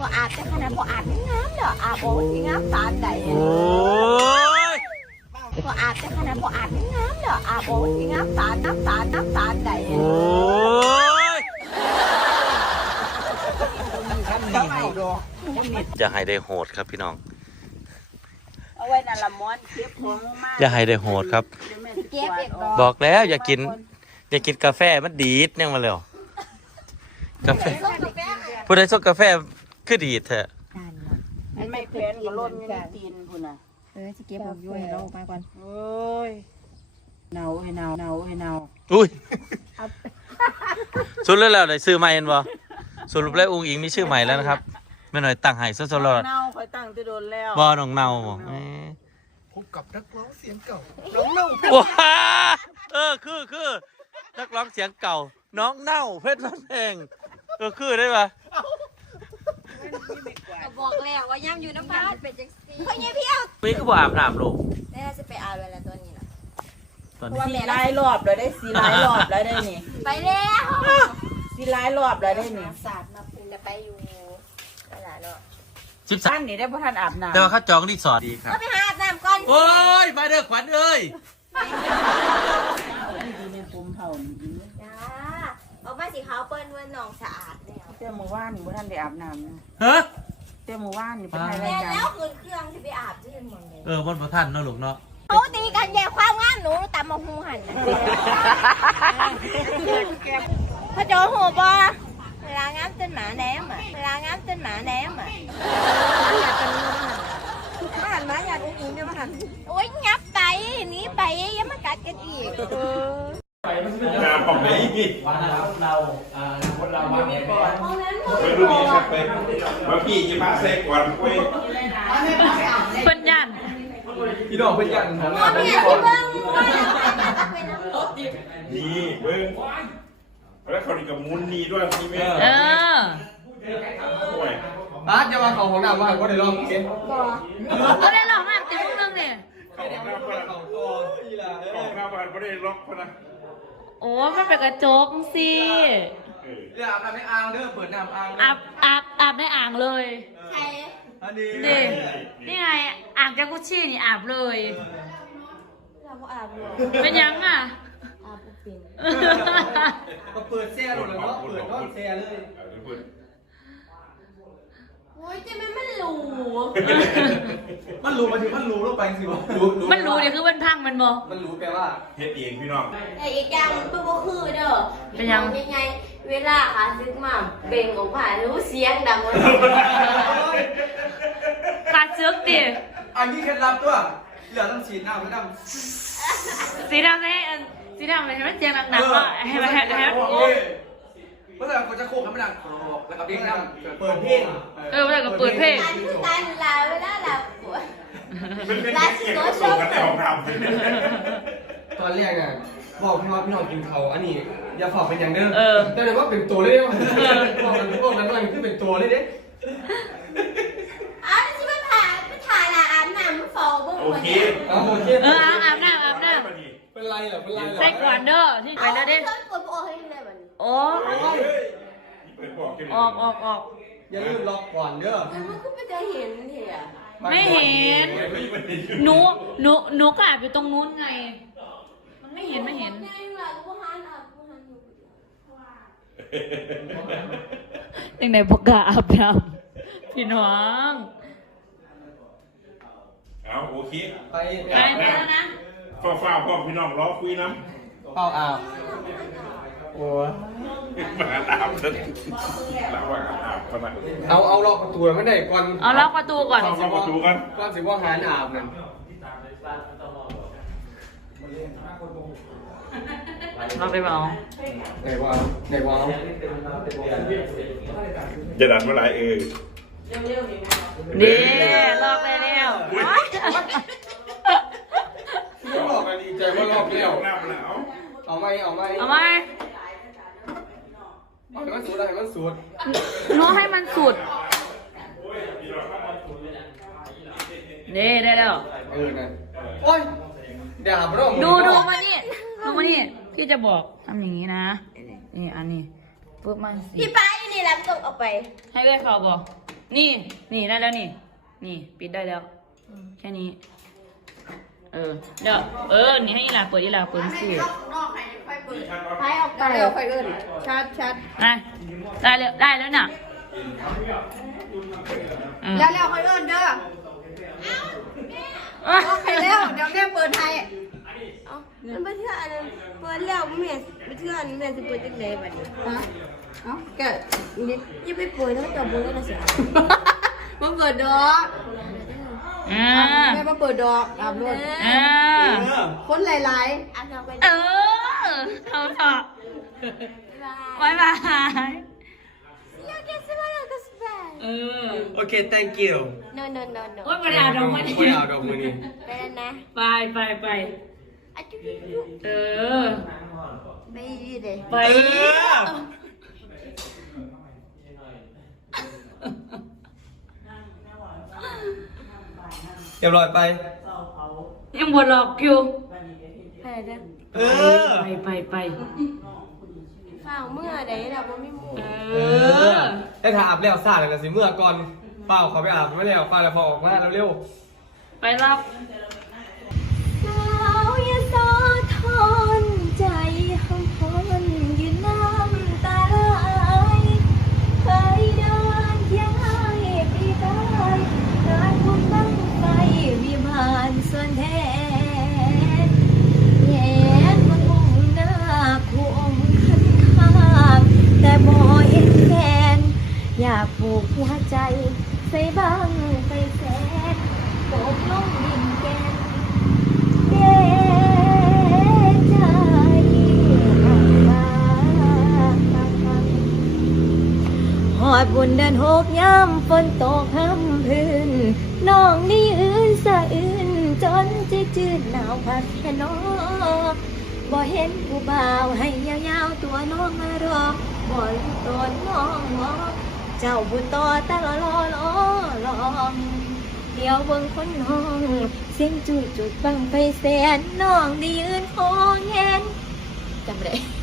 พออาบจะขนาดพออาบไม่งามเด้ออาบโอ้ยงามตาใด โอ้ย พออาบจะขนาดพออาบไม่งามเด้ออาบ โอ้ยงามตาน้ำตาน้ำตาใดโอ้ยอย่าให้ได้โหดครับพี่น้อง เอาไว้นั่นละม้อนเก็บของมาอย่าให้ได้โหดครับ เก็บเอกดอกบอกแล้วอย่ากิน อย่ากินกาแฟมันดีดเนี่ยมาเร็วกาแฟส้มกาแฟผู้ใดชอบกาแฟคือดีดเถอะมันไม่แพนก็ล่นอยู่ในตีนพุ่นน่ะเออจะเก็บของยุ่ยเรามาก่อนโอ้ย เนาให้เนาเนาให้เนาอุ้ยสุดแล้วแล้วได้ซื้อใหม่เห็นบ่สรุปแล้วอุ้งอิงมีชื่อใหม่แล้วนะครับไม่หน่อยตั้งให้ซะตลอดเนาคอยตั้งจะโดนแล้วบ่น้องเนาบ่แหมพบกับนักร้องเสียงเก่าน้องเน่าเพชรว้าเออคือคือนักร้องเสียงเก่า น้องเน่าเพชรบ้านเพลงเออคือได้ปะบอกแล้วว่าย่ำอยู่น้ำบ้านเป็นจังซี่พ่อเนี่ยพี่เอามีก็บ่อาบน้ำลูกได้จะไปอาบเวลาตัวนี้ล่ะ ตอนเพนี้ราะว่าสีหลายรอบแล้วได้สีหลายรอบแล้วได้นี่ไปแล้วสีหลายรอบแล้วได้นี่ สาดมาคุณจะไปอยู่เวลาเนาะสิบสาท่ามนนี่ได้พระท่านอาบน้ำแต่ว่าเขาจองรีสอร์ทดีครับ ก็ไปหาอาบน้ำก่อนโอ้ยมาเด้อขวัญเอ้ยดีในคุมเผานี่จ้าออกมาสีขาวเปิ้ลวันหนองสะอาดแล้วเจ้ามือว่านนี่พระท่านได้อาบน้ำนะฮะเจ้ามือว่านนี่พระท่านแล้รายการวคืนเครื่องที่ไปอาบที่เป็นหมดเลยเออบนพระท่านเนาะลูกเนาะ เขาตีกันแย่ความงามหนูตามมาหูหันพระโจหัวบอเวลางามจนหมาแหนมอะเวลางามจนหมาแหนมอะมาหันมาอยากอุ้งอิงเนี่ยมาหันโอ้ยงับไปหนีไปอยังมากัดกันอีกงานของไหนอีกเราไม่มีก่อนไปดูดีครับไปมาพี่จะมาเซ็กก่อนเว้ย เพิ่นยัน พี่น้องเป็นอย่างของพ่อเนี่ยที่เบิ้งนี่เบิ้งแล้วเขาดีกับมุนนี่ด้วยนี่แม่เออโอ้ยบ้านจะมาเขาของหน้าว่าก็ได้ลองเก็บก็ได้หรอกน้ำเต็มนึงเนี่ยเขาหน้าบ้านเขาตัวนี่แหละเขาหน้าบ้านไม่ได้ล็อกพนะโอ้มันเป็นกระจกสิ เออเดี๋ยวอาบน้ำไม่อ่างเด้อเปิดน้ำอ่างอาบอาบอาบในอ่างเลย ใครอันนี้ดิ นี่ไงอ่างจากุชชี่นี่อาบเลย เราก็อาบเลยเป็นยังอะ อาบเป็นก็เปิดแช่หมดเลยเนาะเปิดนอนแช่เลย เอาเดี๋ยวพูด โอ้ยจะไม่มันหลูมันรู้มาถึงมันรู้ลงไปสิวะรู้มันรู้เนี่ยคือมันพังมันบ่มันรู้แปลว่าเฮ็ดเองพี่น้องแต่อีกอย่างมันก็คือเด้อเป็นยังยังไง เวลาขาซึกมาเบ่งออกมารู้เสียงดังมันขาดเชือกดิอันนี้เคล็ดลับตัวเหลือต้องฉีดน้ำไม่ต้องสีดำให้อันสีดำให้มันเสียงหนักๆว่าให้มันให้ให้โอ้ย เมื่อไหร่กูจะโคกให้มันดังแล้วก็เด้งน้ำเปิดเพลงเออแล้วก็เปิดเพลงการคือการลาเวลาลาปวดมันเป็นเกียรติสูงกันในห้องทำตอนแรกน่ะบอกพี่ว่าพี่น้องกินเขาอันนี้อย่าฝากเป็นอย่างเดิมเออ แต่เลยว่าเป็นตัวเลยเนี่ยบอกกันพวกนั้นว่าคือเป็นตัวเลยเนี่ยอ้าวที่มันถ่ายมันถ่ายลาอาบน้ำมันฟองบุ้งโอเคเอาโอเคเออเอาอาบน้ำอาบน้เป็นไรเหรอเป็นไรเหรอำใส่กวนเด้อที่ไปแล้วเด้ เพิ่มปวดปวดให้เลยแบบนี้ โอ้ นี่เปิดบ อกกันออกออกออกอย่าลืมล็อกก่อนเด้อแต่มันก็ไม่ได้เห็นเหี้ยไม่เห็นหนูหนูหนูก็อาบอยู่ตรงนู้นไง มันไม่เห็นไม่เห็นง่ายมากกูหันอาบกูหันอยู่ยังไงบอกกล้าอาบน้ำพี่น้องเอาโอเคไปไปไปแล้วนะฟ้าฟ้าพ่อพี่น้องรอคุยน้เป้าอาบโอ้ำ มาอาบกันเราว่าอาบพนักเอาเอาล็อกประตูไม่ได้ก่อนเอาล็อกประตูก่อนเข้าเข้าประตูกันก่อนสิว่าหาอาบนั่นเราไปเอาไหนว่าไหนว่าจะดันเมื่อไรเออดีล็อกไปแล้วมาดีใจว่ารอบเดียวหน้ามันแล้ว เอาไหมเอาไหมเอาไหม เอาให้มันสูดให้มันสูดหนูให้มันสุด นี่ได้แล้ว เออนะโอ้ยเดี๋ยวหาพระองค์ดูดูมานี่ดูมานี่พี่จะบอกทำอย่างนี้นะ นี่อันนี้ปุ๊บมันสิพี่ป้าอยู่นี่รับตกออกไป ให้เลยเขาบอก นี่นี่ได้แล้วนี่ นี่ปิดได้แล้ว แค่นี้ เออ เดี๋ยวเออ นี่ให้อีหลาเปิดอีหลาเปิดสิ ไปออกไปเร็วค่อยเอิ้นชัดชัดได้ได้แล้วได้แล้วน่ะอืมแล้วแล้วค่อยเอิ้นเด้อโอเคเร็วเดี๋ยวแม่เปิดให้เอามันไปเชื่ออันนั้นเปิดแล้วแม่ไปเชื่ออันแม่สิเปิดจังไดบัดนี้ฮะเอ้าแกนิดอย่าไปเปิดแล้วจะเบิ่งแล้วเสียมาเปิดดอกอ่าแม่มาเปิดดอกอาบรถอ่าคนหลายอันเอาไปเออ เขาถอดบายบายอยากกินสบายก็สบายเออโอเค thank you no no no no โอ้ยมาด่าดอกมันไม่เอาดอกมือนี่ไปแล้วนะไปไปไปอะจุ๊จุ๊เออไปดีเลย ไปเรียบร้อยไป ยังบวหลอกอยู่ ไปแล้ว เออ ไปไปไปฝ้าวเมื่อใดเราบ่มีหมู่เอเอออได้ถาอาบแล้วซาแล้วกันสิเมื่อก่อนเปล่าเขาไปอาบไม่แล้วฟ้าแล้วพอออกมาแล้วเร็วไปรับากผูกหัวใจ ใส่บ้างไปแสนโบกลงดินแกนเดใจหอดบุญเดินหกย้ำฝนตกห้ำพื้นน้องนี่อื่นสะอื่นจนจะจืดหนาวพัดแค่นอบ่เห็นผู้บ่าวให้ยาวๆตัวน้องมารอบ่รู้ตนน้องมอ เจ้าบุตรตะลอลอลอลองเดี๋ยวเบิ่งคนน้อง เสียงจุดจุดบังไปแสนน้องดียืนคอแงนจำได้